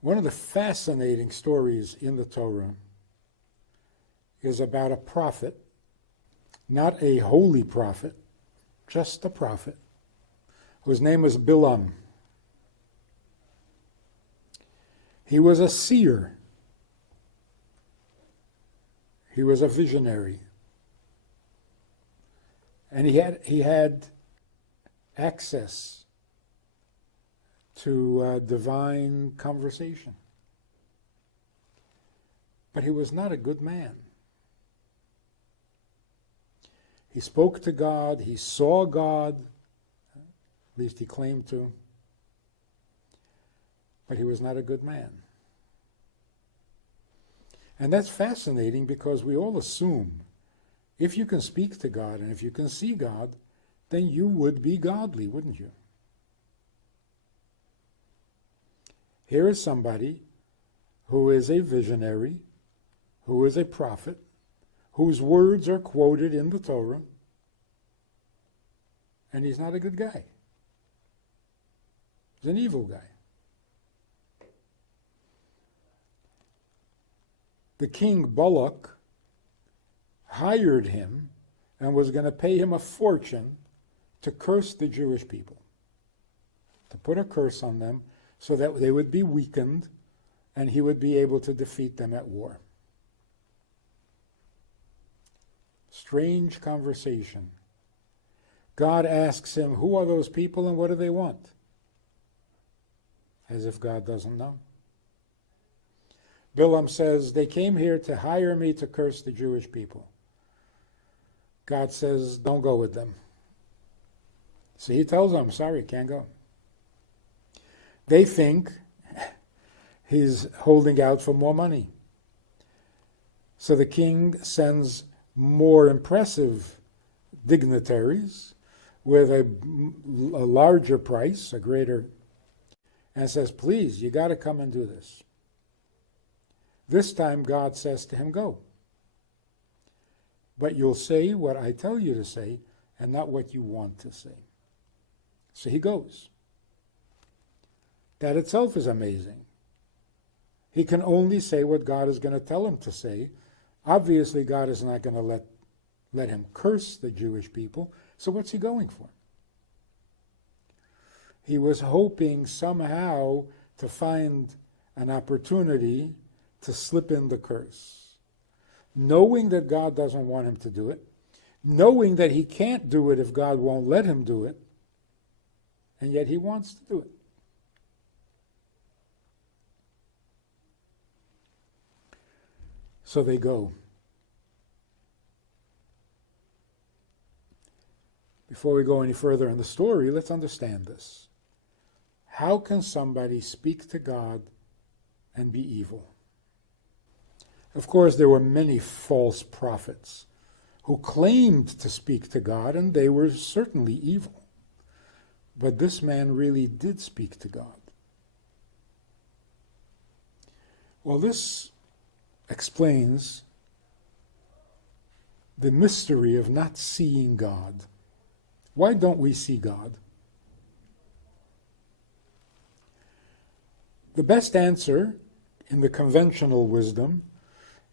One of the fascinating stories in the Torah is about a prophet, not a holy prophet, just a prophet, whose name was Bilam. He was a seer. He was a visionary. And he had access to divine conversation. But he was not a good man. He spoke to God, he saw God, at least he claimed to, but he was not a good man. And that's fascinating because we all assume if you can speak to God and if you can see God, then you would be godly, wouldn't you? Here is somebody who is a visionary, who is a prophet, whose words are quoted in the Torah, and he's not a good guy. He's an evil guy. The king Balak hired him and was going to pay him a fortune to curse the Jewish people, to put a curse on them so that they would be weakened and he would be able to defeat them at war. Strange conversation. God asks him, who are those people and what do they want? As if God doesn't know. Bilam says, they came here to hire me to curse the Jewish people. God says, don't go with them. So he tells them, sorry, can't go. They think he's holding out for more money. So the king sends more impressive dignitaries with a larger price, a greater, and says, please, you got to come and do this. This time God says to him, go. But you'll say what I tell you to say and not what you want to say. So he goes. That itself is amazing. He can only say what God is going to tell him to say. Obviously, God is not going to let him curse the Jewish people. So what's he going for? He was hoping somehow to find an opportunity to slip in the curse, knowing that God doesn't want him to do it, knowing that he can't do it if God won't let him do it, and yet he wants to do it. So they go. Before we go any further in the story, let's understand this. How can somebody speak to God and be evil? Of course, there were many false prophets who claimed to speak to God, and they were certainly evil. But this man really did speak to God. Well, this explains the mystery of not seeing God. Why don't we see God? The best answer in the conventional wisdom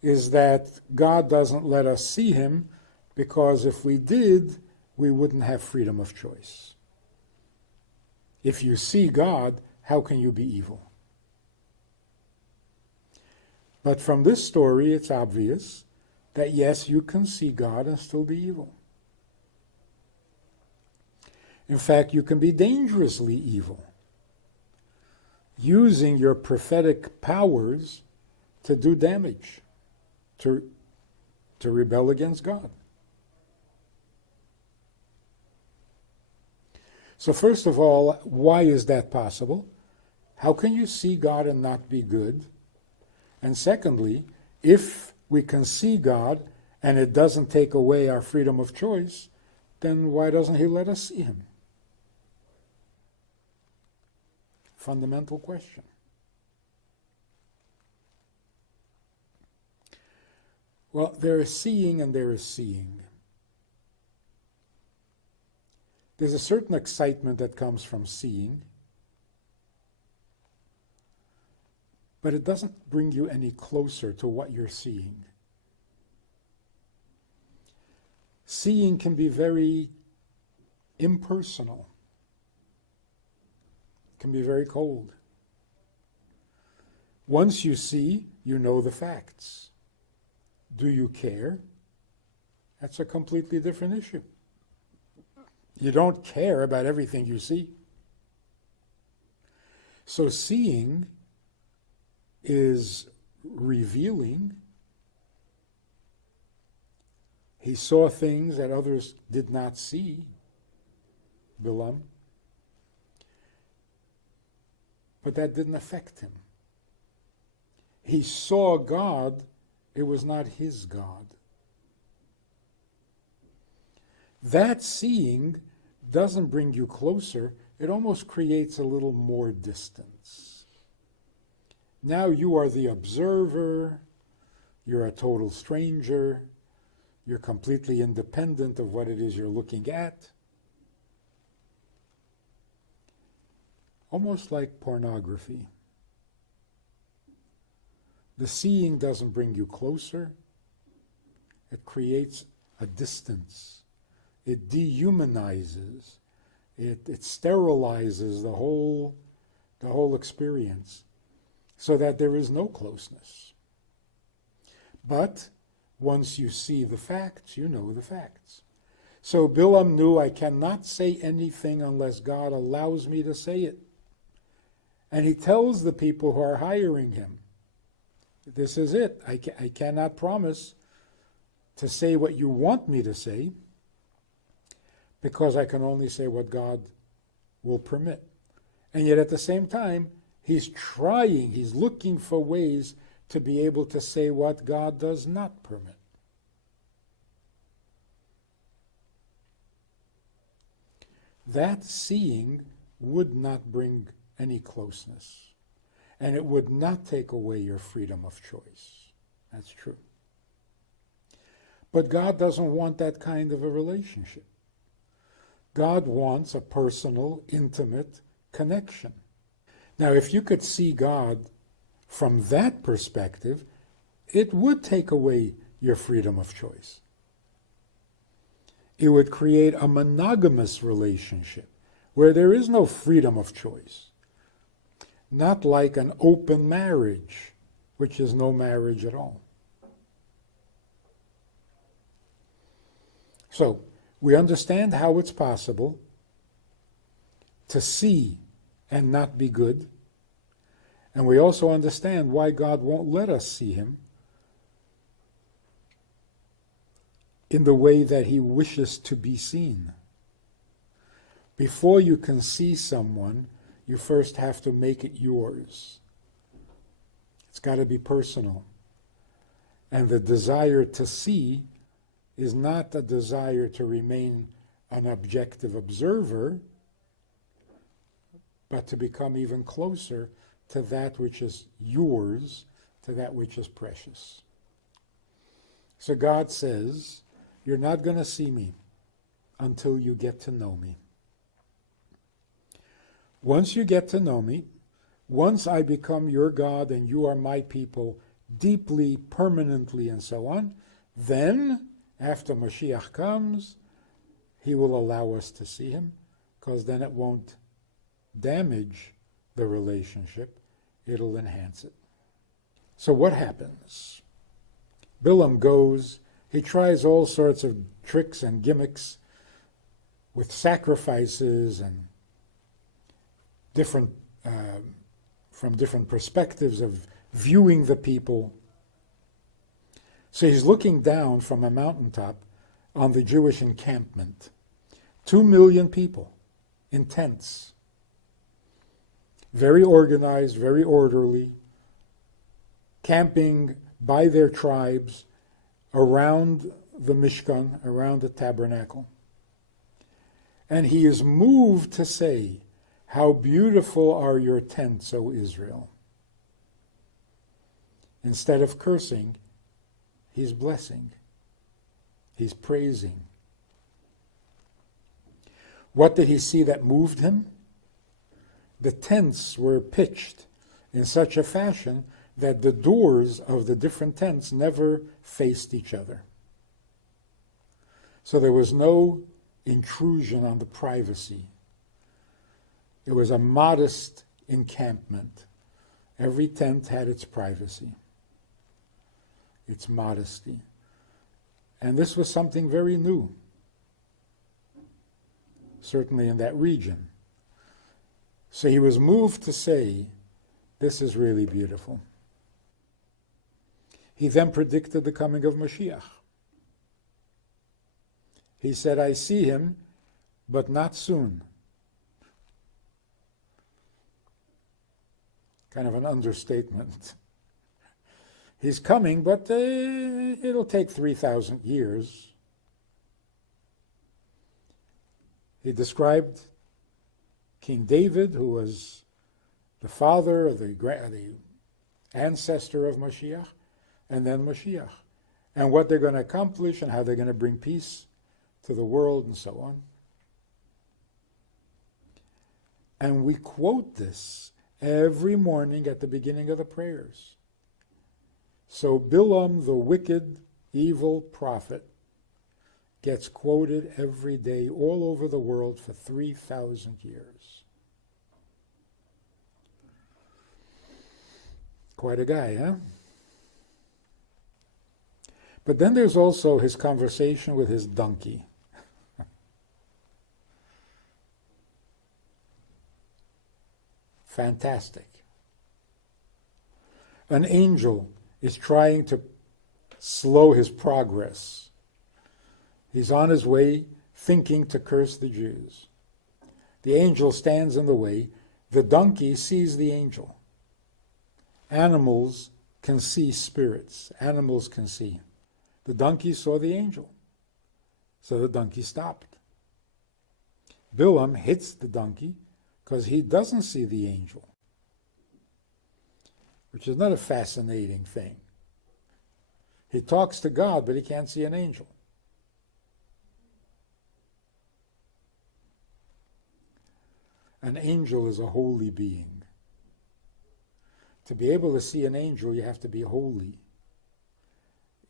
is that God doesn't let us see him because if we did, we wouldn't have freedom of choice. If you see God, how can you be evil? But from this story, it's obvious that yes, you can see God and still be evil. In fact, you can be dangerously evil, using your prophetic powers to do damage, to rebel against God. So first of all, why is that possible? How can you see God and not be good? And secondly, if we can see God and it doesn't take away our freedom of choice, then why doesn't he let us see him? Fundamental question. Well, there is seeing and there is seeing. There's a certain excitement that comes from seeing. but it doesn't bring you any closer to what you're seeing. Seeing can be very impersonal, can be very cold. Once you see, you know the facts. Do you care? That's a completely different issue. You don't care about everything you see. So seeing is revealing. He saw things that others did not see, Bilam. But that didn't affect him. He saw God, it was not his God. That seeing doesn't bring you closer, it almost creates a little more distance. Now you are the observer, you're a total stranger, you're completely independent of what it is you're looking at. Almost like pornography. The seeing doesn't bring you closer, it creates a distance. It dehumanizes, it sterilizes the whole experience so that there is no closeness. But once you see the facts, you know the facts. So Bilam knew, I cannot say anything unless God allows me to say it. And he tells the people who are hiring him, this is it. I cannot promise to say what you want me to say, because I can only say what God will permit. And yet at the same time, he's trying, he's looking for ways to be able to say what God does not permit. That seeing would not bring any closeness, and it would not take away your freedom of choice. That's true. But God doesn't want that kind of a relationship. God wants a personal, intimate connection. Now, if you could see God from that perspective, it would take away your freedom of choice. It would create a monogamous relationship where there is no freedom of choice. Not like an open marriage, which is no marriage at all. So, we understand how it's possible to see and not be good, and we also understand why God won't let us see him in the way that he wishes to be seen. Before you can see someone, you first have to make it yours. It's got to be personal. And the desire to see is not a desire to remain an objective observer, but to become even closer to that which is yours, to that which is precious. So God says, you're not going to see me until you get to know me. Once you get to know me, once I become your God and you are my people deeply, permanently, and so on, then after Mashiach comes, he will allow us to see him, because then it won't damage the relationship, it'll enhance it. So what happens? Bilam goes, he tries all sorts of tricks and gimmicks with sacrifices and different, from different perspectives of viewing the people. So he's looking down from a mountaintop on the Jewish encampment. 2 million people in tents. Very organized, very orderly, camping by their tribes around the Mishkan, around the tabernacle. And he is moved to say, how beautiful are your tents, O Israel. Instead of cursing, he's blessing. He's praising. What did he see that moved him? The tents were pitched in such a fashion that the doors of the different tents never faced each other. So there was no intrusion on the privacy. It was a modest encampment. Every tent had its privacy, its modesty. And this was something very new, certainly in that region. So he was moved to say, this is really beautiful. He then predicted the coming of Mashiach. He said, I see him, but not soon. Kind of an understatement. He's coming, but it'll take 3,000 years. He described King David, who was the father, the ancestor of Mashiach, and then Mashiach, and what they're going to accomplish and how they're going to bring peace to the world and so on. And we quote this every morning at the beginning of the prayers. So Bilam, the wicked, evil prophet, gets quoted every day all over the world for 3,000 years. Quite a guy, huh? But then there's also his conversation with his donkey. Fantastic. An angel is trying to slow his progress. He's on his way thinking to curse the Jews. The angel stands in the way. The donkey sees the angel. Animals can see spirits. Animals can see. The donkey saw the angel. So the donkey stopped. Bilam hits the donkey because he doesn't see the angel, which is not a fascinating thing. He talks to God, but he can't see an angel. An angel is a holy being. To be able to see an angel, you have to be holy.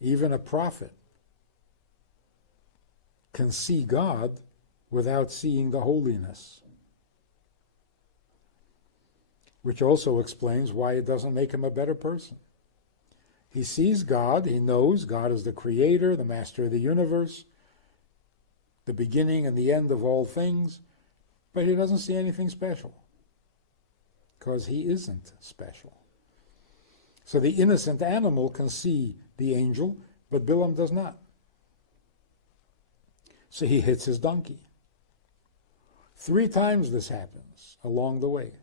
Even a prophet can see God without seeing the holiness, which also explains why it doesn't make him a better person. He sees God, he knows God is the creator, the master of the universe, the beginning and the end of all things, but he doesn't see anything special, because he isn't special. So the innocent animal can see the angel, but Bilam does not. So he hits his donkey. 3 times this happens along the way.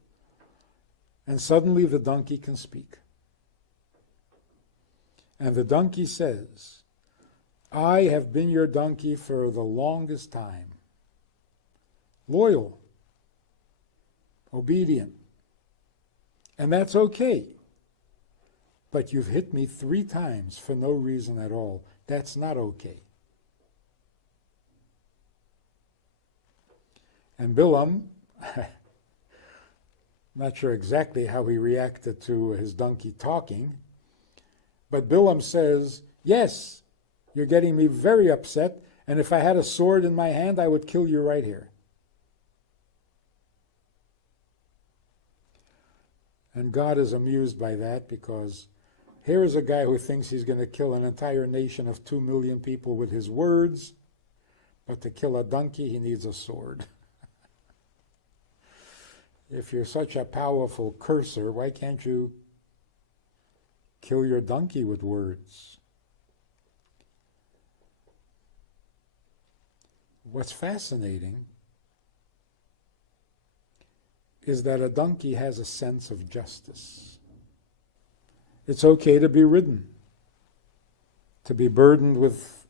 And suddenly the donkey can speak. And the donkey says, I have been your donkey for the longest time. Loyal. Obedient. And that's okay. But you've hit me 3 times for no reason at all. That's not okay. And Bilam, not sure exactly how he reacted to his donkey talking, but Bilam says, yes, you're getting me very upset, and if I had a sword in my hand, I would kill you right here. And God is amused by that, because here is a guy who thinks he's going to kill an entire nation of 2 million people with his words, but to kill a donkey, he needs a sword. If you're such a powerful curser, why can't you kill your donkey with words? What's fascinating is that a donkey has a sense of justice. It's okay to be ridden, to be burdened with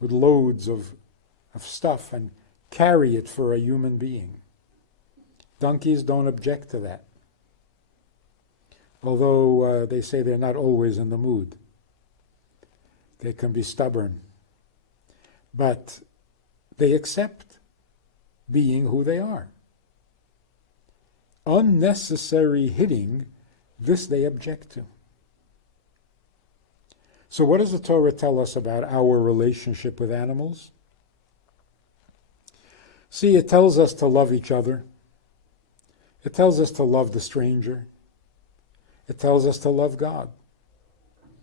loads of stuff and carry it for a human being. Donkeys don't object to that, although they say they're not always in the mood. They can be stubborn, but they accept being who they are. Unnecessary hitting This they object to. So what does the Torah tell us about our relationship with animals? See, it tells us to love each other. It tells us to love the stranger. It tells us to love God.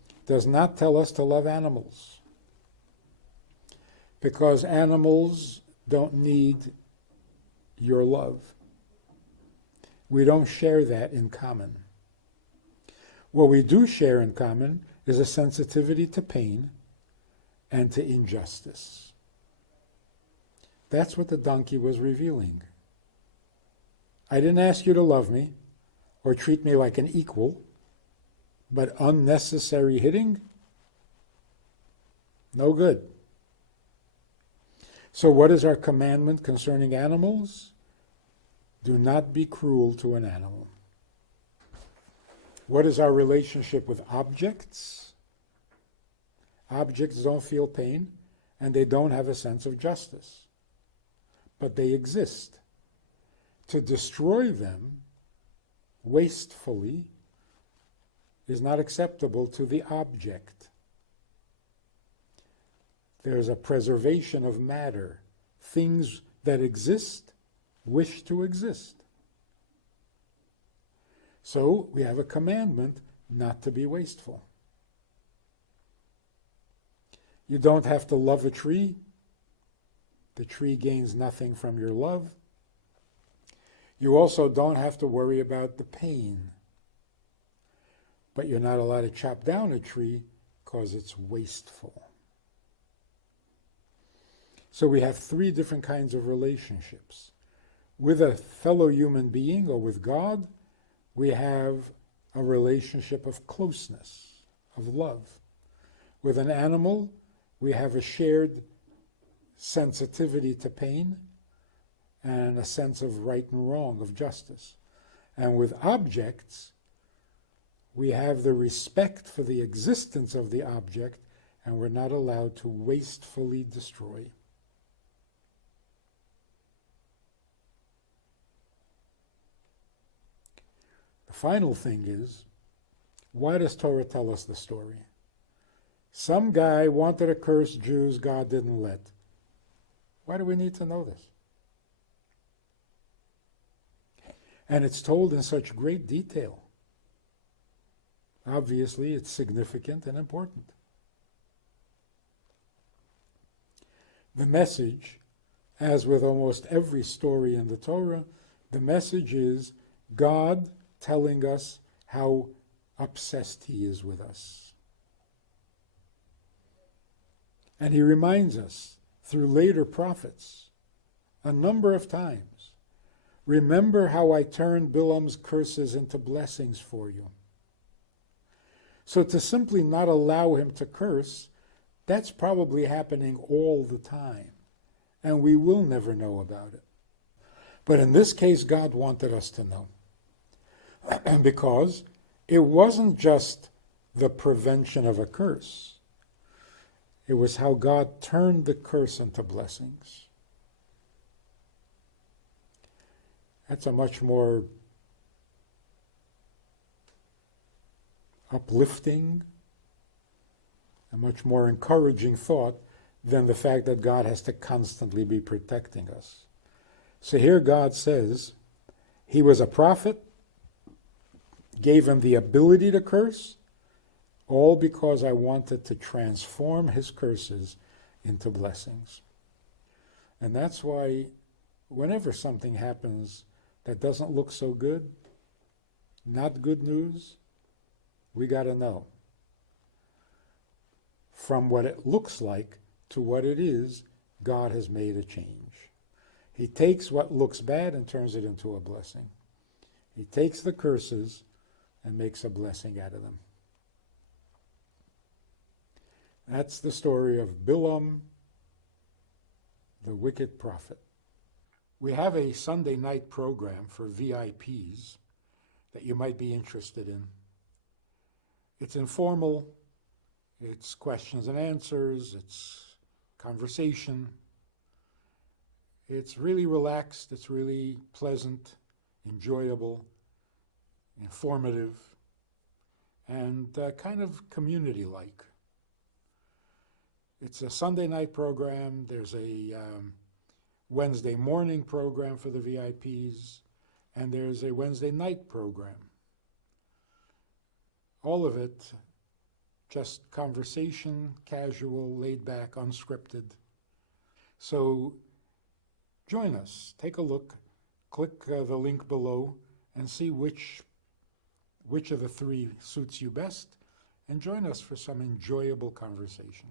It does not tell us to love animals. Because animals don't need your love. We don't share that in common. What we do share in common is a sensitivity to pain and to injustice. That's what the donkey was revealing. I didn't ask you to love me or treat me like an equal, but unnecessary hitting? No good. So what is our commandment concerning animals? Do not be cruel to an animal. What is our relationship with objects? Objects don't feel pain, and they don't have a sense of justice. But they exist. To destroy them wastefully is not acceptable to the object. There's a preservation of matter. Things that exist wish to exist. So we have a commandment not to be wasteful. You don't have to love a tree. The tree gains nothing from your love. You also don't have to worry about the pain. But you're not allowed to chop down a tree because it's wasteful. So we have three different kinds of relationships. With a fellow human being or with God, we have a relationship of closeness, of love. With an animal, we have a shared sensitivity to pain and a sense of right and wrong, of justice. And with objects, we have the respect for the existence of the object, and we're not allowed to wastefully destroy. The final thing is, why does Torah tell us the story? Some guy wanted to curse Jews, God didn't let. Why do we need to know this? And it's told in such great detail. Obviously, it's significant and important. The message, as with almost every story in the Torah, the message is God telling us how obsessed he is with us. And he reminds us through later prophets a number of times, remember how I turned Bilam's curses into blessings for you. So to simply not allow him to curse, that's probably happening all the time, and we will never know about it. But in this case, God wanted us to know. Because it wasn't just the prevention of a curse. It was how God turned the curse into blessings. That's a much more uplifting, a much more encouraging thought than the fact that God has to constantly be protecting us. So here God says, he was a prophet, gave him the ability to curse, all because I wanted to transform his curses into blessings. And that's why whenever something happens that doesn't look so good, not good news, we got to know. From what it looks like to what it is, God has made a change. He takes what looks bad and turns it into a blessing. He takes the curses and makes a blessing out of them. That's the story of Bilam, the wicked prophet. We have a Sunday night program for VIPs that you might be interested in. It's informal, it's questions and answers, it's conversation. It's really relaxed, it's really pleasant, enjoyable, informative. and kind of community-like. It's a Sunday night program. There's a Wednesday morning program for the VIPs, and there's a Wednesday night program. All of it just conversation, casual, laid back, unscripted. So join us. Take a look. Click the link below and see which of the three suits you best, and join us for some enjoyable conversation.